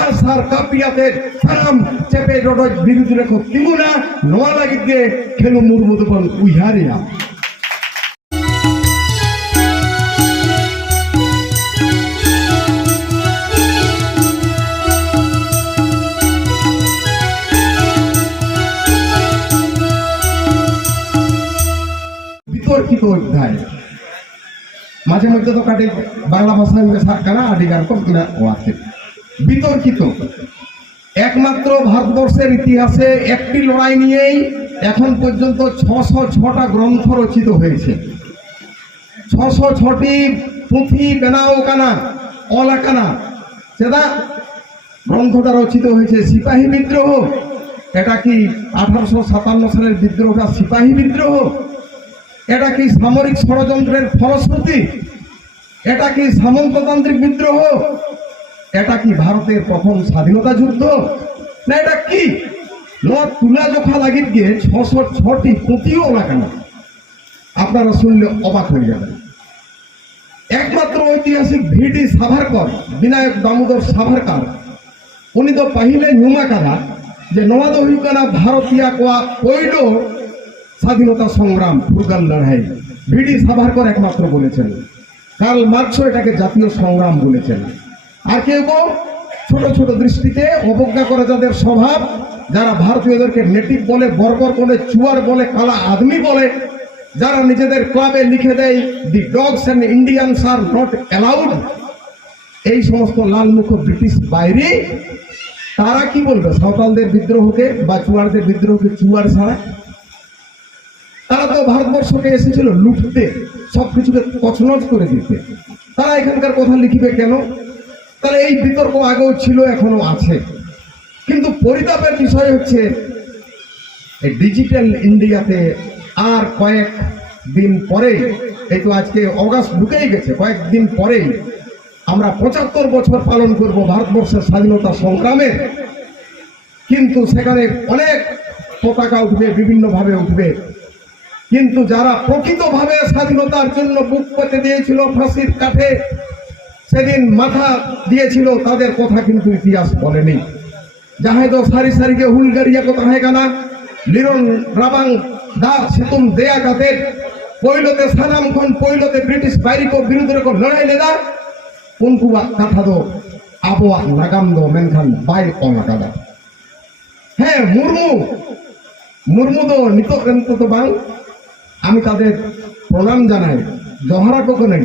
আর সার কাপিয়াতে serum চেপে রডজ বিরুদ্ধে রেখো তিমুনা নোয়া লাগিতে খেলো মুরমু দোকান উইহারিয়া বিতর্কিত অধ্যায় মাঝে মধ্যে তো কাটে বাংলা ভাষায় সারকানা আডিগার আছে বিতর্কিত। একমাত্র ভারতবর্ষের ইতিহাসে একটি লড়াই নিয়েই এখন পর্যন্ত 606টা গ্রন্থ রচিত হয়েছে। 606টি পুঁথি বেনাও কানা অলাকানা সেটা গ্রন্থটা রচিত হয়েছে। সিপাহী বিদ্রোহ, এটা কি 1857 সালের বিদ্রোহটা সিপাহী বিদ্রোহ? এটা কি সামরিক ষড়যন্ত্রের ফলশ্রুতি? এটা কি সামন্ততান্ত্রিক বিদ্রোহ? এটা কি ভারতের প্রথম স্বাধীনতা যুদ্ধ? না এটা কি তুলা জোখা লাগিয়ে গিয়ে 606টি পুঁথিও লাগানো, আপনারা শুনলে অবাক হয়ে যাবেন। একমাত্র ঐতিহাসিক ভিডি সাভারকর, বিনায়ক দামোদর সাভারকর, উনি তো পাহিলে নুমাকারা যে নওয়াদ হুইকানা ভারতীয় কোয়া পৈল স্বাধীনতা সংগ্রাম ফুরগান লড়াই ভিডি সাভারকর একমাত্র বলেছেন। কার্ল মার্কসও এটাকে জাতীয় সংগ্রাম বলেছেন। আর কেউ ছোট ছোট দৃষ্টিতে অবজ্ঞা করে যাদের স্বভাব, যারা ভারতীয়দেরকে নেটিভ বলে, বর্বর বলে, চুয়ার বলে, কালা আদমি বলে, যারা নিজেদের ক্লাবে লিখে দেয় the dogs and Indians are not allowed, এই সমস্ত লালমুখ ব্রিটিশ বাইরে তারা কি বলবে সাঁওতালদের বিদ্রোহকে বা চুয়ারদের বিদ্রোহকে চুয়ার ছাড়া? তারা তো ভারতবর্ষকে এসেছিল লুটতে, সবকিছুকে তছনছ করে দিতে। তারা এখানকার কথা লিখবে কেন? তাহলে এই বিতর্ক আগেও ছিল, এখনো আছে। কিন্তু পরিতাপের বিষয় হচ্ছে এই ডিজিটাল ইন্ডিয়াতে আর কয়েক দিন পরে, এই তো আজকে অগাস্ট ঢুকেই গেছে, কয়েকদিন পরেই আমরা 75 বছর পালন করব ভারতবর্ষের স্বাধীনতা সংগ্রামের। কিন্তু সেখানে অনেক পতাকা উঠবে, বিভিন্নভাবে উঠবে, কিন্তু যারা প্রকৃতভাবে স্বাধীনতার জন্য বুক পেতে দিয়েছিল, ফাঁসির কাঠে সেদিন মাথা দিয়েছিল, তাদের কথা কিন্তু ইতিহাস বলেনি। যাহাই তো সারি সারিকে হুলগারিয়া কথা হয় কানা লিরন রাবাং দা সেতুম দেয়া গাতের পৈলতে সানাম খন পৈলতে ব্রিটিশ বাইরিক বিরুদ্ধে লড়াই লেদা উনকুবা কাঠা দো আবহাওয়া নাগাম দো মেনখান বাই অনাকাদা। হ্যাঁ, মুর্মু তো নিত তো বাং, আমি তাদের প্রণাম জানাই, জহরা কোকো নেই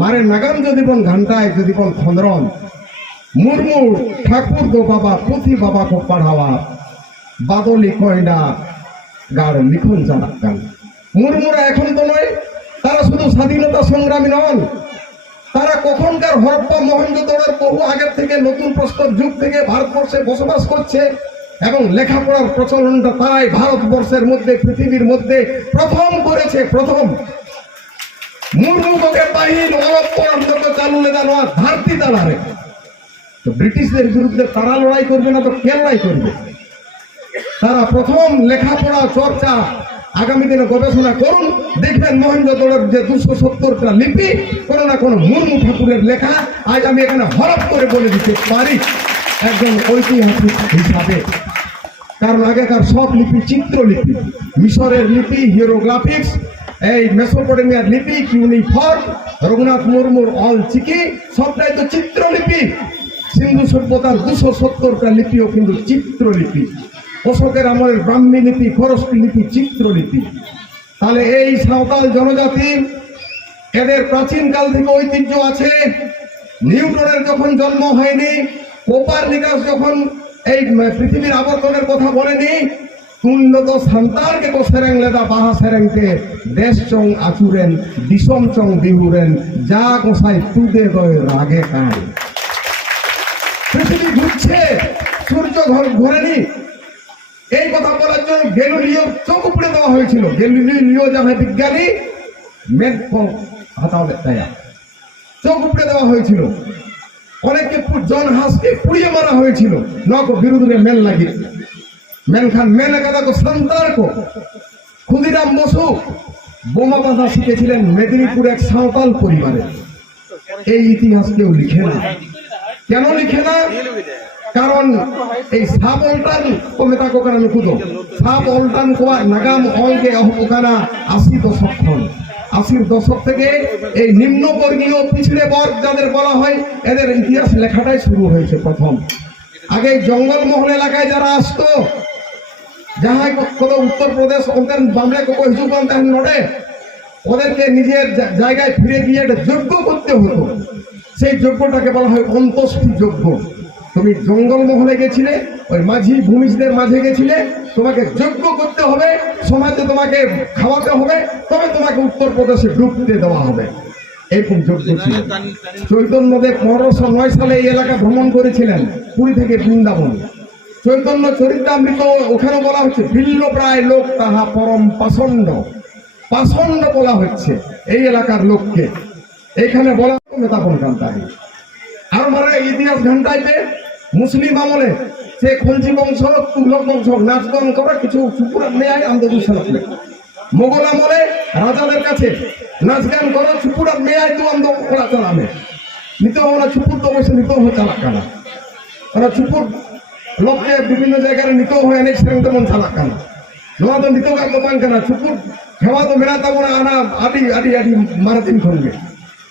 মারে নাগাম যদি বন ঘন্টায় যদি বন খন্দরন মুর্মু ঠাকুর দো বাবা পুঁথি বাবা কো পড়াওয়া বাদলি কয়না গার লিখন চালাকান। মুর্মুরা এখন তো নয়, তারা শুধু স্বাধীনতা সংগ্রামী নন, তারা কখনকার হরপ্পা মহেঞ্জোদড়োর বহু আগের থেকে নতুন প্রস্তর যুগ থেকে ভারতবর্ষে বসবাস করছে এবং লেখাপড়ার প্রচলনটা তারাই ভারতবর্ষের মধ্যে, পৃথিবীর মধ্যে প্রথম করেছে। প্রথম মুর্মুকে বাহির চালু লেদা নোয়া ধারতি দাঁড়ারে। তো ব্রিটিশদের বিরুদ্ধে তারা লড়াই করবে না তো কে লড়াই করবে? তারা প্রথম লেখাপড়া চর্চা, আগামী দিনে গবেষণা করুন, দেখবেন মহেঞ্জোদড়োর যে 270টা লিপি কোনো না কোনো মুর্মু ঠাকুরের লেখা। আজ আমি এখানে হরপ করে বলে দিতে পারি একজন ঐতিহাসিক হিসাবে, কারণ আগেকার সব লিপি চিত্রলিপি, মিশরের লিপি, হিয়েরোগ্রাফিক্স, এই মেসোপটেমিয়ার লিপি, কিউনিফর্ম, রঘুনাথ মুর্মুর অল চিকি, সবটাই তো চিত্রলিপি। সিন্ধু সভ্যতার 270টা লিপিও কিন্তু চিত্রলিপি। অশোকের আমলের ব্রাহ্মী লিপি, খরস্কি লিপি চিত্রলিপি। তাহলে এই সাঁওতাল জনজাতি, এদের প্রাচীনকাল থেকে ঐতিহ্য আছে। নিউটনের যখন জন্ম হয়নি, কোপারনিকাস যখন এই পৃথিবীর আবর্তনের কথা বলেনি, উন্নত সান্তারকে তো সেরেং লেদা বাহা সেরেংকে দেশ চং আচুরেন দিশম চং বিহুরেন যা গোসাই তুদে গয় রাগে কায়। পৃথিবী ঘুরছে, সূর্য ঘোরেনি, এই কথা বলার জন্য গ্যালিলিও চোখ উপড়ে দেওয়া হয়েছিল। গ্যালিলিও যা হয় বিজ্ঞানী, মেঘ হাতাও দেয়া চোখ উপড়ে দেওয়া হয়েছিল। অনেককে জন হাসকে পুড়িয়ে মারা হয়েছিল নক বিরুদ্ধে মেল লাগিয়ে। মেনখান মেনে কাদা কো সন্তার কো ক্ষুদিরাম বসু বোমা বাঁধা শিখেছিলেন মেদিনীপুর এক সাঁওতাল পরিবারে। এই ইতিহাস কেউ লিখে না। কেন লিখে না? কারণ এই সাপ অল্টান কো মেতা কো কানা নুকুদো সাপ অল্টান কো নাগাম অলগে অহপকানা 80 দশক খন 80 দশক থেকে এই নিম্নবর্গীয় পিছড়ে বর্গ যাদের বলা হয় এদের ইতিহাস লেখাটাই শুরু হয়েছে প্রথম। আগে জঙ্গলমহল এলাকায় যারা আসতো যাহাই কত উত্তরপ্রদেশ ওদের বামরে কো হিজুক বানতে নড়ে ওদেরকে নিজের জায়গায় ফিরে গিয়ে একটা যজ্ঞ করতে হতো। সেই যজ্ঞটাকে বলা হয় অন্ত্যেষ্টি যজ্ঞ। তুমি জঙ্গলমহলে গেছিলে, ওই মাঝি ভূমিজদের মাঝে গেছিলে, তোমাকে যজ্ঞ করতে হবে, সমাজে তোমাকে খাওয়াতে হবে, তবে তোমাকে উত্তরপ্রদেশে ঢুকতে দেওয়া হবে। এরকম যজ্ঞ ছিল। চৈতন্যদেব 1509 সালে এই এলাকা ভ্রমণ করেছিলেন, পুরী থেকে বৃন্দাবন। চৈতন্য চরিতামৃত ওখানে বলা হচ্ছে ভিল্ল প্রায় লোক তাহা পরম পাষণ্ড। পাষণ্ড বলা হচ্ছে এই এলাকার লোককে। এইখানে বলা মেতাপন কান্তাই আর মানে ইতিহাস ঘন্টাইতে মুসলিম আমলে সে খলজি বংশ তুঘলক বংশ নাচগান করে কিছু চুপুরা নেয় আন্দোলন। মোগল আমলে রাজাদের কাছে নাচগান করো চুপুরা মেয়াই তো ওরা চালাবে নিতে ওরা চুপুর তো অবশ্যই নিতেও হয় চালাক কানা ওরা চুপুর লোককে বিভিন্ন জায়গায় নিতেও হয় অনেক সেরকম তেমন চালাক কানা নোয়া তো নিতেও কান কানা চুপুর হেওয়া তো মেরাতা ওরা আনা আদি আদি আদি মারাতিন খনবে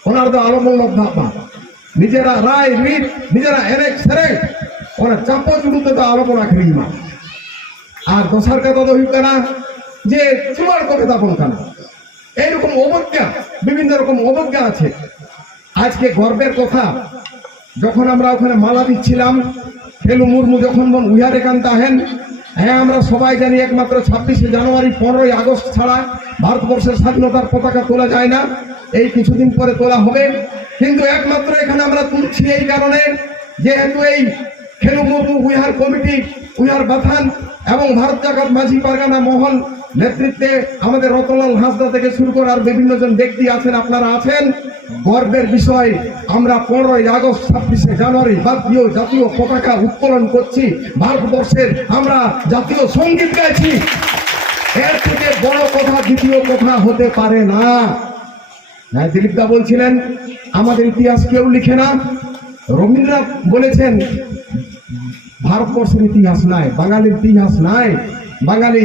ওনার তো আলমল ভাবা নিজেরা রায় রিট নিজেরা এরেক সেরেক ওরা চাপো চুড়ুতে তো আলোচনা করি মা। আর দশার কথা তো হইব না যে চুমার করে দাপন কানা এইরকম অবজ্ঞা বিভিন্ন রকম অবজ্ঞা আছে। আজকে গর্বের কথা যখন আমরা ওখানে মালা দিচ্ছিলাম খেলু মুর্মু যখন উইহার একান্ত আহেন হ্যাঁ আমরা সবাই জানি একমাত্র 26শে জানুয়ারি 15ই আগস্ট ছাড়া ভারতবর্ষের স্বাধীনতার পতাকা তোলা যায় না। এই কিছুদিন পরে তোলা হবে, কিন্তু একমাত্র এখানে আমরা তুলছি এই কারণে যেহেতু এই খেলু মুর্মু উইহার কমিটি উইহার বাথান এবং ভারত জাকাত মাঝি পারগানা মহল নেতৃত্বে আমাদের রতনলাল হাঁসদা থেকে শুরু করে আর বিভিন্ন জন ব্যক্তি আছেন, আপনারা আছেন। গর্বের বিষয় আমরা 15ই আগস্ট 26শে জানুয়ারি জাতীয় পতাকা উত্তোলন করছি, ভারতবর্ষের আমরা জাতীয় সঙ্গীত গাইছি। এর থেকে বড় কথা দ্বিতীয় কথা হতে পারে না। হ্যাঁ, দিলীপদা বলছিলেন আমাদের ইতিহাস কেউ লিখে না। রবীন্দ্রনাথ বলেছেন ভারতবর্ষের ইতিহাস নাই, বাঙালির ইতিহাস নাই, বাঙালি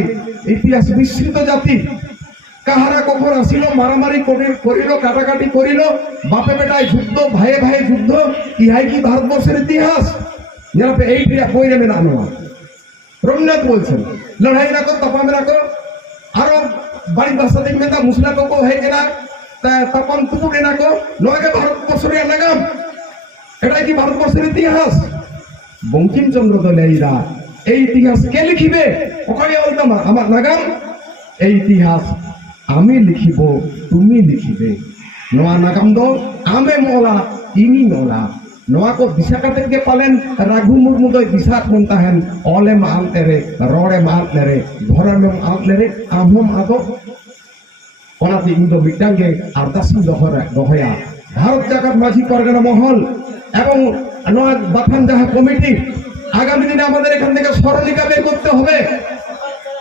ইতিহাস বিস্মৃত জাতি। কাহারা কখন আসিল মারামারি করিল কাটাকাটি করিল বাপে বেটায় যুদ্ধ ভাইয়ে ভাইয়ে যুদ্ধ, ইহাই কি ভারতবর্ষের ইতিহাস? এই বই নেবে না রবীন্দ্রনাথ বলছেন লড়াই রাখো তাপামে রাখো আরো বাড়ির ভাষা দেখবে তা মুসলা কো হয়ে গেলা তাপাম তুপুকে রাখো নয়কে ভারতবর্ষের নাগাম। এটাই কি ভারতবর্ষের ইতিহাস? বঙ্কিমচন্দ্র দলেইরা এই ইতিহাস কে লিখিবে? ওখানে বলতাম আমার নাগাম এই ইতিহাস আমি লিখিব, তুমি লিখিবে। নোয়া নাগাম দো আমে মলা ইনি মলা নোয়া को दिशा काटे के पालेन राघु मुर्मू दो दिशा कोन ताहेन ओले मानते रे रोड़े मानते रे धरे में मानते रे आमम आदो ओनाते इन दो मिटांगे अरदास दहया भारत जाकात माझी परगना महल এবং নোয়া বাথান যাহা কমিটি আগামী দিনে আমাদের এখান থেকে স্মরণিকা বের করতে হবে।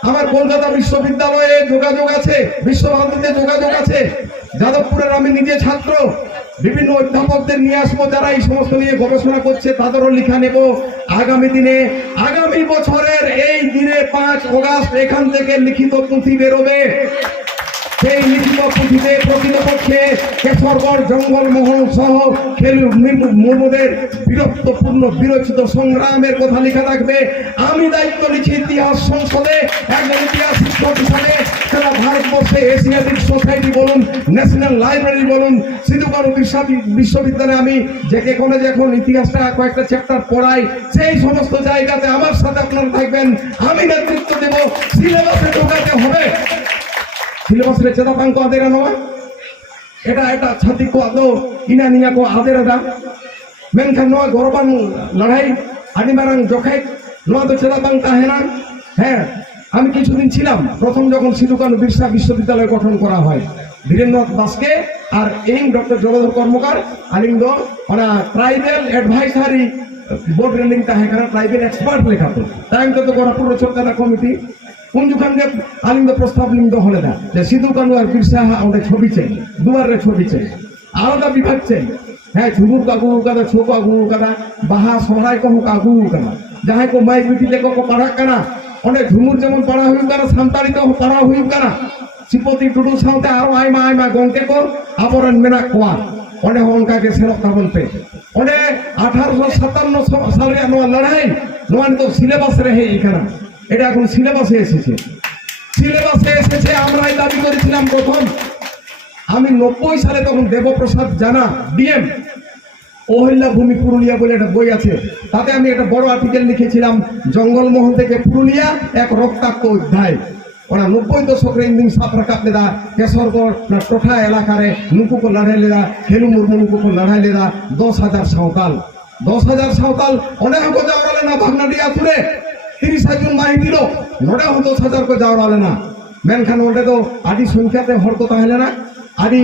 আমার কলকাতা বিশ্ববিদ্যালয়ে যোগাযোগ আছে, বিশ্বভারতীতে যোগাযোগ আছে, যাদবপুরের আমি নিজে ছাত্র, বিভিন্ন অধ্যাপকদের নিয়ে আসবো যারা এই সমস্ত নিয়ে গবেষণা করছে, তাদেরও লেখা নেব। আগামী দিনে আগামী বছরের এই দিনে 5 আগস্ট এখান থেকে লিখিত পুঁথি বেরোবে। সেই লিখিত পুঁথিতে প্রকৃতপক্ষে কেশরগড় জঙ্গলমহল সহ খেলু মুর্মুদের বীরত্বপূর্ণ বিরচিত সংগ্রামের কথা লেখা থাকবে। আমি দায়িত্ব নিচ্ছি ইতিহাস সংসদে একজন ইতিহাস শিক্ষক হিসাবে, সেটা ভারতবর্ষে এশিয়াটিক সোসাইটি বলুন, ন্যাশনাল লাইব্রেরি বলুন, সিধু কানু বিশ্ববিদ্যালয়ে আমি যে কলেজে এখন ইতিহাসটা কয়েকটা চ্যাপ্টার পড়াই, সেই সমস্ত জায়গাতে আমার সাথে আপনারা থাকবেন, আমি নেতৃত্ব দেব। সিলেবাসে ঢোকাতে হবে, সিলেবাসে চেতা পাঙ্ক আদের নয়, এটা ছাতি কো আদো ইনা নিয়া কো আদের দা মেনখান নয় গরবান লড়াই আদি মারাং জখাই নয় তো চেতা পাঙ্ক তাহেনা। হ্যাঁ, আমি কিছুদিন ছিলাম প্রথম যখন সিধু কানু বিরসা বিশ্ববিদ্যালয় গঠন করা হয়, বীরেন্দ্রনাথ দাসকে আর এই ডক্টর জগদীশ কর্মকার আলিঙ্গ ওনা ট্রাইবেল অ্যাডভাইসারি বোর্ড রেলিং তাহে কারণ ট্রাইবেল এক্সপার্ট লেখা তো তাই তো করা পুরো চলকাতা কমিটি কুঞ্জুখানকে আলিঙ্গ প্রস্তাব লিঙ্গ হলে না যে সিধু কানু আর বিরসা ওটা ছবি চাই, দুয়ারে ছবি চাই, আলাদা বিভাগ চাই। ᱦᱮᱸ ᱡᱷᱩᱢᱩᱨ ᱠᱚ ᱟᱹᱜᱩ ᱟᱠᱟᱫᱟ, ᱪᱷᱳ ᱠᱚ ᱟᱹᱜᱩ ᱟᱠᱟᱫᱟ, ᱵᱟᱦᱟ ᱥᱚᱦᱨᱟᱭ ᱠᱚᱦᱚᱸ ᱠᱚ ᱟᱹᱜᱩ ᱟᱠᱟᱫᱟ, ᱡᱟᱦᱟᱸᱭ ᱠᱚ ᱢᱟᱹᱭ ᱵᱤᱴᱤ ᱛᱮᱠᱚ ᱠᱚ ᱯᱟᱲᱦᱟᱜ ᱠᱟᱱᱟ ᱚᱸᱰᱮ ঝুমুর যেমন পড়া ᱦᱩᱭᱩᱜ ᱠᱟᱱᱟ, ᱥᱟᱱᱛᱟᱲᱤ ᱛᱮᱦᱚᱸ ᱯᱟᱲᱦᱟᱣ ᱦᱩᱭᱩᱜ ᱠᱟᱱᱟ। শ্রীপতি টুডু সাথে আরো আইমা আইমা গঙ্কে কো আবরণ মেনা কোয়া অনে অনকাকে সেরক তাবল পে অনে 1857 সাল রে নোয়া লড়াই নোয়া তো সিলেবাস রে হে এখানে এটা এখন সিলেবাসে এসেছে। সিলেবাসে এসেছে আমরাই দাবি করেছিলাম প্রথম। আমি 90 সালে তখন দেবপ্রসাদ জানা ডিএম অহিল্যা ভূমি পুরুলিয়া বলে একটা বই আছে, তাতে আমি একটা বড় আর্টিকেল লিখেছিলাম জঙ্গলমহল থেকে পুরুলিয়া এক রক্তাক্ত অধ্যায়। ওরা 90 দশকরে ইন্দিন সাপ রাখাপ লেদা কেশরগড় না টোঠা এলাকারে নুকু কো লড়াই লেদা খেলু মুরমু নুকু কো লড়াই লেদা 10,000 সাঁওতাল 10,000 সাঁওতাল অনেক কো যাওয়ালে না ভাগনাডিয়া তুলে 30 জন মাই দিল নডে 10,000 কো যাওয়ালে না মেনখান ওটা তো আদি সংখ্যাতে হর তো তাহলে না আদি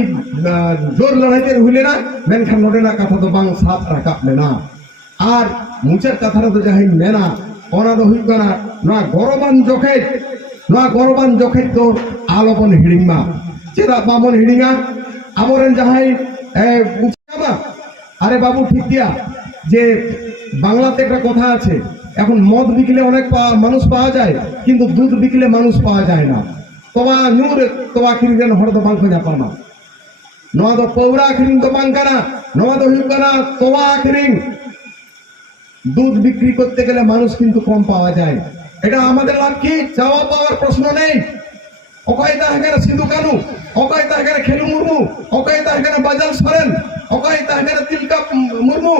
জোর লড়াইতে হইলে না মেনখান নডে না কথা তো বাং সাপ রাখাপ লেনা আর মুচার কথাটা তো যাই মেনা ওনা তো হইব না না গরবান জখে নোয়া গরবান জখের তো আলোপন হিড়িংমা চেদা বামন হিড়িঙা আমরেন যাহাই আরে বাবু ঠিক দিয়া যে বাংলাতে একটা কথা আছে এখন মদ বিকলে অনেক মানুষ পাওয়া যায় কিন্তু দুধ বিকলে মানুষ পাওয়া যায় না। তোবা নূর তোবা কিনবেন হর তো বাং খোঁজা পানা নোয়া তো পৌরা আখরিং তো বাং কানা নোয়া তো হুইব কানা তোবা আখরিং দুধ বিক্রি করতে গেলে মানুষ কিন্তু কম পাওয়া যায়। এটা আমাদের লাভ কি চাওয়া পাওয়ার প্রশ্ন নেই। অকয় তাহাগের সিধু কানু, অকয় তাহাগের খেলু মুরমু, অকয় তাহাগের বাজাল সরেন, অকয় তাহাগের তিলকা মুরমু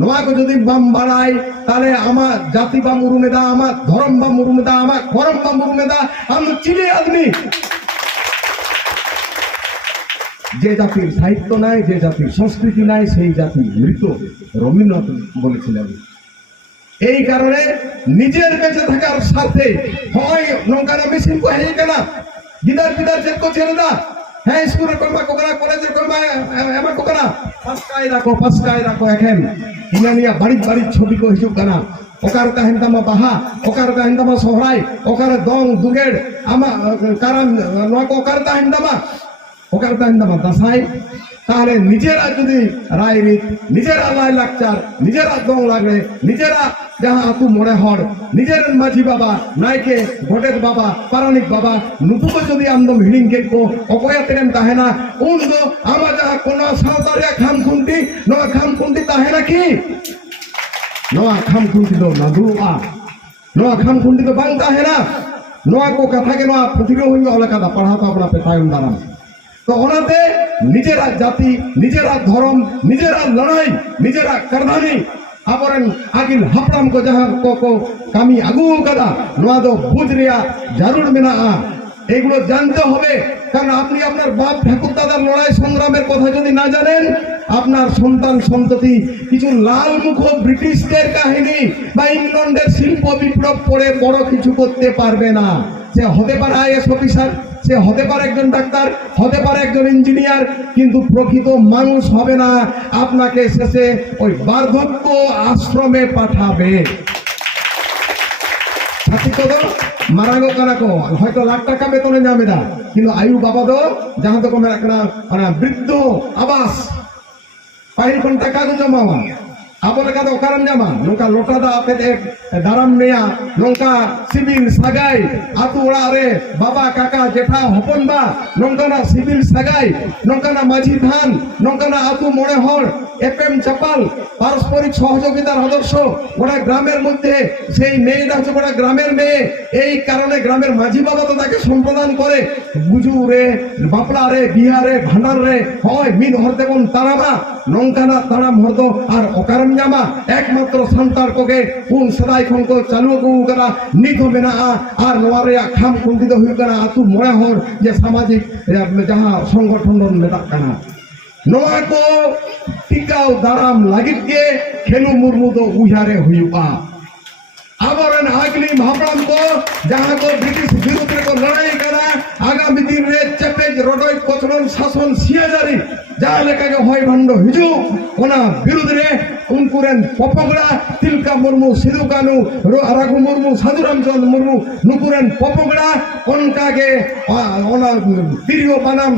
নোয়াকে যদি বাম বাড়ায় তাহলে আমার জাতি বা মুরুমেদা, আমার ধর্ম বা মুরুমেদা, আমার করম বা মুরুমেদা, আমি চিলি আদমি। যে জাতির সাহিত্য নাই, যে জাতির সংস্কৃতি নাই, সেই জাতি মৃত, রবীন্দ্রনাথ বলেছিলেন। এই কারণে নিজের বেঁচে থাকার স্বার্থে হয় নৌকানা মেশিন কো হেই কেনা গিদার গিদার চেক কো ছেড়ে দা হ্যাঁ স্কুলের কর্মা কোকরা কলেজের কর্মা এমা কোকরা পাঁচটায় রাখো এখন ইনানিয়া বাড়ি বাড়ি ছবি কো হিসুক কানা ওকার কাহিনতামা বাহা ওকার কাহিনতামা সহরাই ওকার দং দুগেড় আমা কারণ নোয়া কো ওকার কাহিনতামা দাসাই তাহলে নিজেরা যদি রায়রিত নিজেরা লাই লাকচার নিজেরা দং লাগলে নিজেরা যাহা আতু মনে হর নিজের মাঝি বাবা নাইকে ভোটের বাবা পারানিক বাবা নুপুকে যদি আমদম হিড়িং কেকো অকয়া তেরেম তাহে না উন দো আমা যাহা কোন সাঁওতালিয়া খামখুন্টি নোয়া খামখুন্টি তাহে না কি নোয়া খামখুন্টি দো নাদুয়া নোয়া খামখুন্টি তো বাং তাহে না নোয়া কো কথাকে নোয়া পুথিরো হইবে অলেকাদা পড়াতো আপনার পেতায়ম দাঁড়ান। তো ওনাতে নিজেরা জাতি নিজেরা ধর্ম নিজেরা লড়াই নিজেরা করধানি আবরণ আগিল হাপড়াম কো যাহা কো কামি আগু কাদা নোয়া দো বুঝ রিয়া জারুর মেনা এগুলো জানতে হবে। কারণ আপনি আপনার বাপ ঠাকুর দাদার লড়াই সংগ্রামের কথা যদি না জানেন আপনার সন্তান সন্ততি কিছু লাল মুখ ব্রিটিশদের কাহিনী বা ইংল্যান্ডের শিল্প বিপ্লব পড়ে বড় কিছু করতে পারবে না। সে হতে পারে আইএস অফিসার, সে হতে পারে একজন ডাক্তার, হতে পারে একজন ইঞ্জিনিয়ার, কিন্তু প্রকৃত মানুষ হবে না। আপনাকে শেষে ওই বার্ধক্য আশ্রমে পাঠাবে। মারাগো কানাকো হয়তো লাখ টাকা বেতনে যাবে না কিন্তু আয়ু বাবা দো যাহা তো কোনো একটা বৃদ্ধ আবাস পাহিল কোন টাকা জমাওয়া আবলে কাদা ওকারাম জামা নৌকা লোটা দা আপে দারাম নেয়া নৌকা সিভিল সাগাই আতু ওড়া রে বাবা কাকা জেঠা হপন বা নৌকানা সিভিল সাগাই নৌকানা মাঝি ধান নৌকানা আতু মনে হর এফএম চাপাল পারস্পরিক সহযোগিতার আদর্শ গোটা গ্রামের মধ্যে সেই মেয়েটা হচ্ছে গোটা গ্রামের মেয়ে। এই কারণে গ্রামের মাঝি বাবা তো তাকে সম্প্রদান করে বুঝু রে বাপলা রে বিহারে ভান্ডার রে হয় মিন হরতে কোন তারামা নৌকানা তারাম হরদ আর অকারম জামা একমাত্র সন্তার কোকে কোন সদাই খন কো চালু কো করা নিত হবে না আর নোয়ারে খাম কুন্দিত হই করা আতু মনে হর যে সামাজিক যাহা সংগঠন নেতা কানা নোয়া কো টিকাও দারাম লাগিত কে খেলু মুরমু তো উহারে হুইপা আবরণ আগলি ভাবরাম को जहां को ब्रिटिश विरुद्ध को लड़ाई करा आगामी दिन रे चपेज रोडोय कोचलन शासन सियाजारी जहां लेका के होय भंड हिजु ओना विरुद्ध रे उनकुरेन पपगड़ा तिलका मुर्मू सिधु कानू राघु मुर्मू साधुराम चंद्र मुर्मू नुकुरेन पपगड़ा उनका के ओना वीडियो बनाम